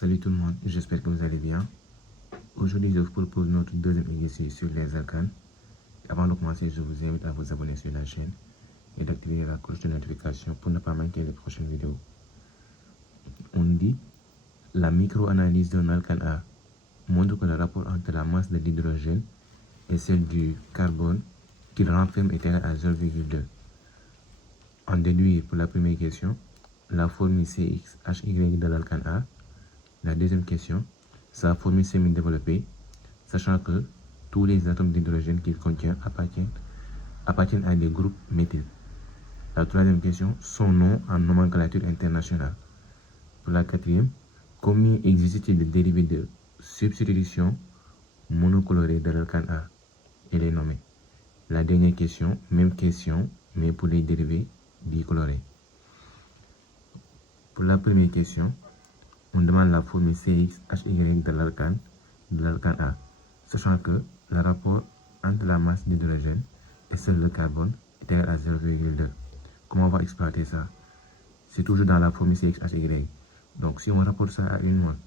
Salut tout le monde, j'espère que vous allez bien. Aujourd'hui, je vous propose notre deuxième exercice sur les alcanes. Avant de commencer, je vous invite à vous abonner sur la chaîne et d'activer la cloche de notification pour ne pas manquer les prochaines vidéos. On dit la micro-analyse d'un alcane A montre que le rapport entre la masse de l'hydrogène et celle du carbone qu'il renferme est égal à 0,2. En déduire pour la première question la formule CXHY de l'alcane A. La deuxième question, sa formule semi-développée, sachant que tous les atomes d'hydrogène qu'il contient appartiennent à des groupes méthyl. La troisième question, son nom en nomenclature internationale. Pour la quatrième, combien existe-t-il de dérivés de substitution monocolorés de l'alcane A? Elle est nommée. La dernière question, même question, mais pour les dérivés bicolorés. Pour la première question, on demande la formule CXHY de l'alcane A, sachant que le rapport entre la masse d'hydrogène et celle de carbone est égal à 0,2. Comment on va exploiter ça? C'est toujours dans la formule CXHY. Donc si on rapporte ça à une mole,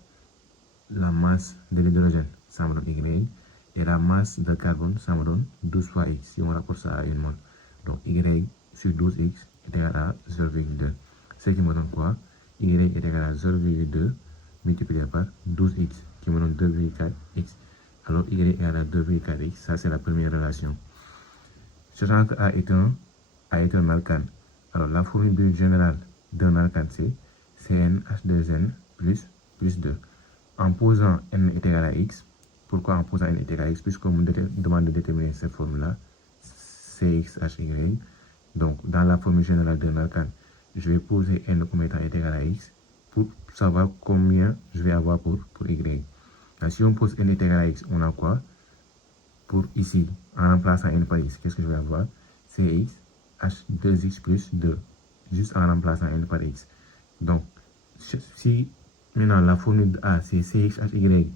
la masse de l'hydrogène, ça me donne Y, et la masse de carbone, ça me donne 12 fois X, si on rapporte ça à une mole. Donc Y sur 12X est égal à 0,2. Ce qui me donne quoi? Y est égal à 0,2 multiplié par 12x, qui me donne 2,4x. Alors Y est égal à 2,4x, ça c'est la première relation. Sachant que A est un alcane, alors la formule générale d'un alcane c'est CnH2n plus 2. En posant n est égal à x, pourquoi en posant n est égal à x? Puisqu'on me demande de déterminer cette formule-là, CXHY. Donc dans la formule générale d'un alcane, je vais poser n comme étant est égal à x pour savoir combien je vais avoir pour y. Alors, si on pose n est égal à x, on a quoi? Pour ici, en remplaçant n par x, qu'est-ce que je vais avoir? Cx h2x plus 2, juste en remplaçant n par x. Donc, si maintenant la formule de A c'est CXHY,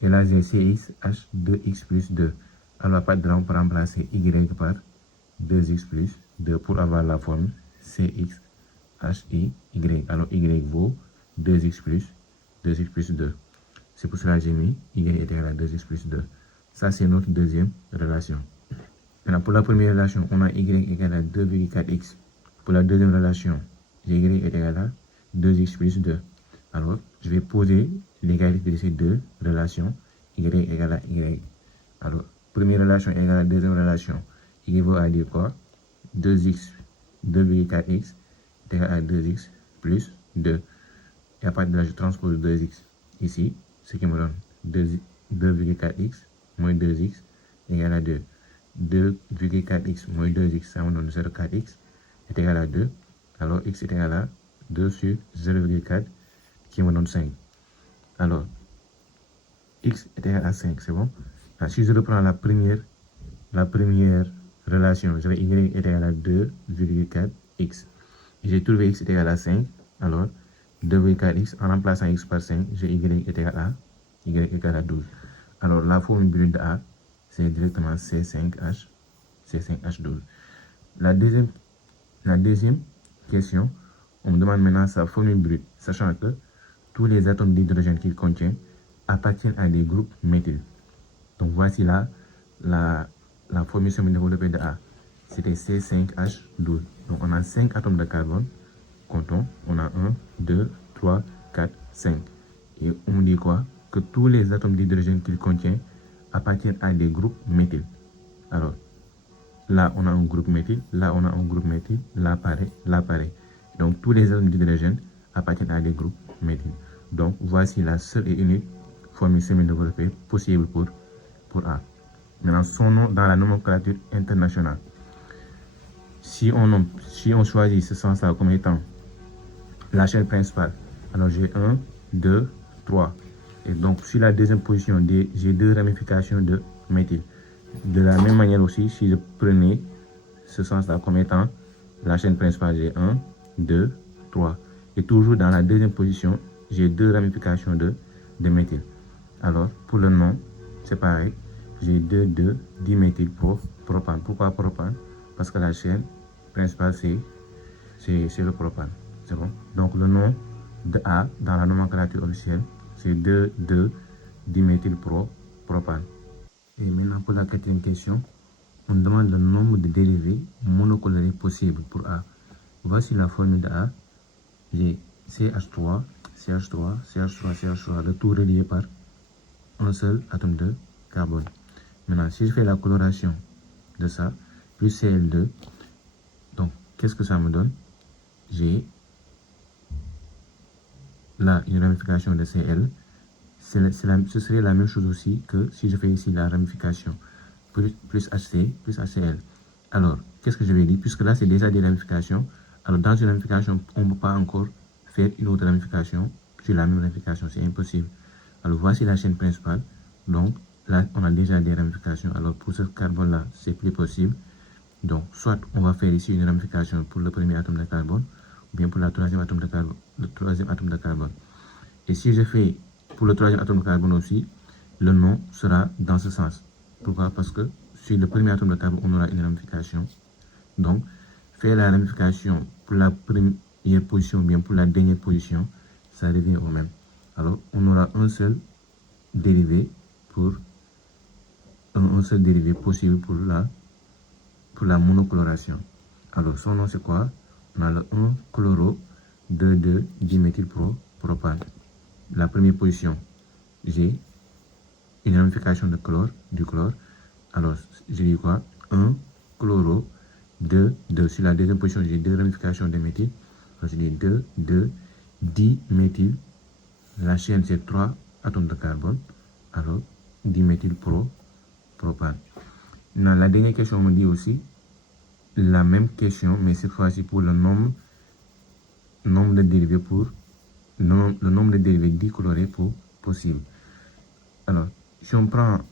et là j'ai CXH2x plus 2, alors pas de on peut remplacer y par 2x plus 2 pour avoir la formule CXHY. Alors y vaut 2x plus 2. C'est pour cela que j'ai mis y est égal à 2x plus 2. Ça, c'est notre deuxième relation. Maintenant, pour la première relation, on a y égal à 2,4x. Pour la deuxième relation, y est égal à 2x plus 2. Alors, je vais poser l'égalité de ces deux relations, y égal à y. Alors, première relation égale à deuxième relation, y vaut à dire quoi? 2,4x est égal à 2x plus 2. Et à partir de là, je transpose 2x ici, ce qui me donne 2,4x moins 2x égale à 2. 2,4x moins 2x, ça me donne 0,4x est égal à 2. Alors, x est égal à 2 sur 0,4 qui me donne 5. Alors, x est égal à 5, c'est bon? Alors, si je reprends la première relation, j'avais y est égal à 2,4x. J'ai trouvé x est égal à 5. Alors, 2,4x, en remplaçant x par 5, j'ai y est égal à 12. Alors, la formule brute de A, c'est directement C5H12. La deuxième question, on me demande maintenant sa formule brute, sachant que tous les atomes d'hydrogène qu'il contient appartiennent à des groupes méthyl. Donc, voici là la formule semi-développée de A. C'était C5H12. Donc, on a 5 atomes de carbone. Comptons, on a 1, 2, 3, 4, 5. Et on me dit quoi? Que tous les atomes d'hydrogène qu'il contient appartiennent à des groupes méthyl. Alors, là on a un groupe méthyl, là on a un groupe méthyl, là pareil. Donc, tous les atomes d'hydrogène appartiennent à des groupes méthyl. Donc, voici la seule et unique formule semi-développée possible pour A. Maintenant, son nom dans la nomenclature internationale. Si on choisit ce sens-là comme étant la chaîne principale, alors j'ai 1, 2, 3. Et donc, sur la deuxième position, j'ai deux ramifications de méthyl. De la même manière aussi, si je prenais ce sens-là comme étant la chaîne principale, j'ai 1, 2, 3. Et toujours dans la deuxième position, j'ai deux ramifications de méthyl. Alors, pour le nom, c'est pareil. J'ai 2 diméthylpropane. Pourquoi propane? Parce que la chaîne principale, c'est le propane. C'est bon? Donc, le nom de A dans la nomenclature officielle, c'est 2,2-diméthylpropane. Et maintenant pour la quatrième question, on demande le nombre de dérivés monocolorés possibles pour A. Voici la formule de A. J'ai CH3, CH3, CH3, CH3, le tout relié par un seul atome de carbone. Maintenant, si je fais la coloration de ça, plus Cl2, donc qu'est-ce que ça me donne? J'ai là une ramification de Cl. Ce serait la même chose aussi que si je fais ici la ramification plus HC plus HCl. Alors, qu'est-ce que je vais dire? Puisque là, c'est déjà des ramifications. Alors, dans une ramification, on ne peut pas encore faire une autre ramification sur la même ramification. C'est impossible. Alors, voici la chaîne principale. Donc, là, on a déjà des ramifications. Alors, pour ce carbone-là, c'est plus possible. Donc, soit on va faire ici une ramification pour le premier atome de carbone, ou bien pour le troisième atome de carbone. Et si je fais pour le troisième atome de carbone aussi, le nom sera dans ce sens. Pourquoi? Parce que sur le premier atome de carbone, on aura une ramification. Donc, faire la ramification pour la première position ou bien pour la dernière position, ça revient au même. Alors, on aura un seul dérivé possible pour la monocoloration. Alors, son nom c'est quoi? On a le 1-chloro 2,2-diméthylpropane. La première position, j'ai une ramification du chlore. Alors, je dis quoi? 1-chloro 2. Sur la deuxième position, j'ai 2 ramifications de méthyle. Alors, je dis 2,2-diméthyl. La chaîne, c'est 3 atomes de carbone. Alors, diméthylpropane. Dans la dernière question, on me dit aussi la même question, mais cette fois-ci pour le nombre de dérivés le nombre de dérivés dicolorés possible. Alors, si on prend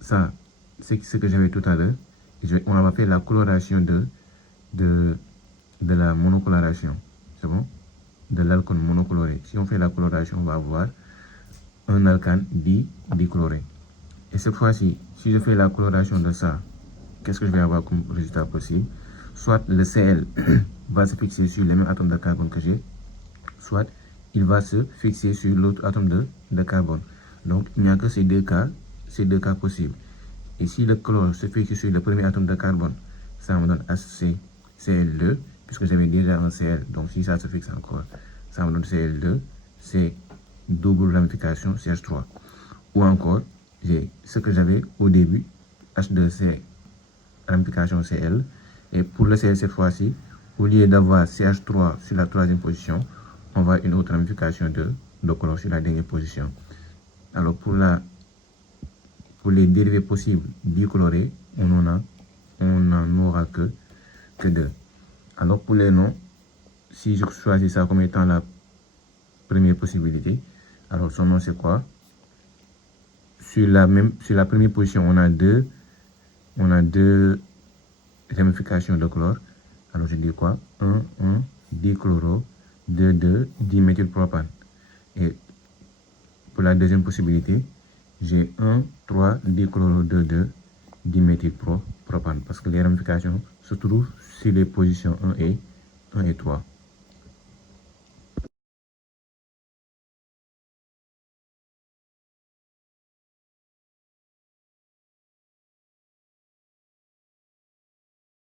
ça, c'est ce que j'avais tout à l'heure, on va faire la coloration de la monocoloration. C'est bon? De l'alcool monocoloré. Si on fait la coloration, on va avoir un alcane dichloré. Et cette fois-ci, si je fais la coloration de ça, qu'est-ce que je vais avoir comme résultat possible? Soit le Cl va se fixer sur les mêmes atomes de carbone que j'ai, soit il va se fixer sur l'autre atome de carbone. Donc, il n'y a que ces deux cas possibles. Et si le chlore se fixe sur le premier atome de carbone, ça me donne HCl2, puisque j'avais déjà un Cl. Donc, si ça se fixe encore, ça me donne Cl2, c'est double ramification CH3. Ou encore, j'ai ce que j'avais au début, H2C, ramification Cl. Et pour le Cl cette fois-ci, au lieu d'avoir CH3 sur la troisième position, on va une autre ramification de chlore sur la dernière position. Alors pour les dérivés possibles dichlorés, on n'en aura que 2. Alors pour les noms, si je choisis ça comme étant la première possibilité, alors son nom c'est quoi? Sur la première position, on a deux ramifications de chlore. Alors je dis quoi? 1,1-dichloro 2,2-diméthylpropane. Et pour la deuxième possibilité, j'ai 1,3-dichloro 2,2-diméthylpropane parce que les ramifications se trouvent sur les positions 1 et 3.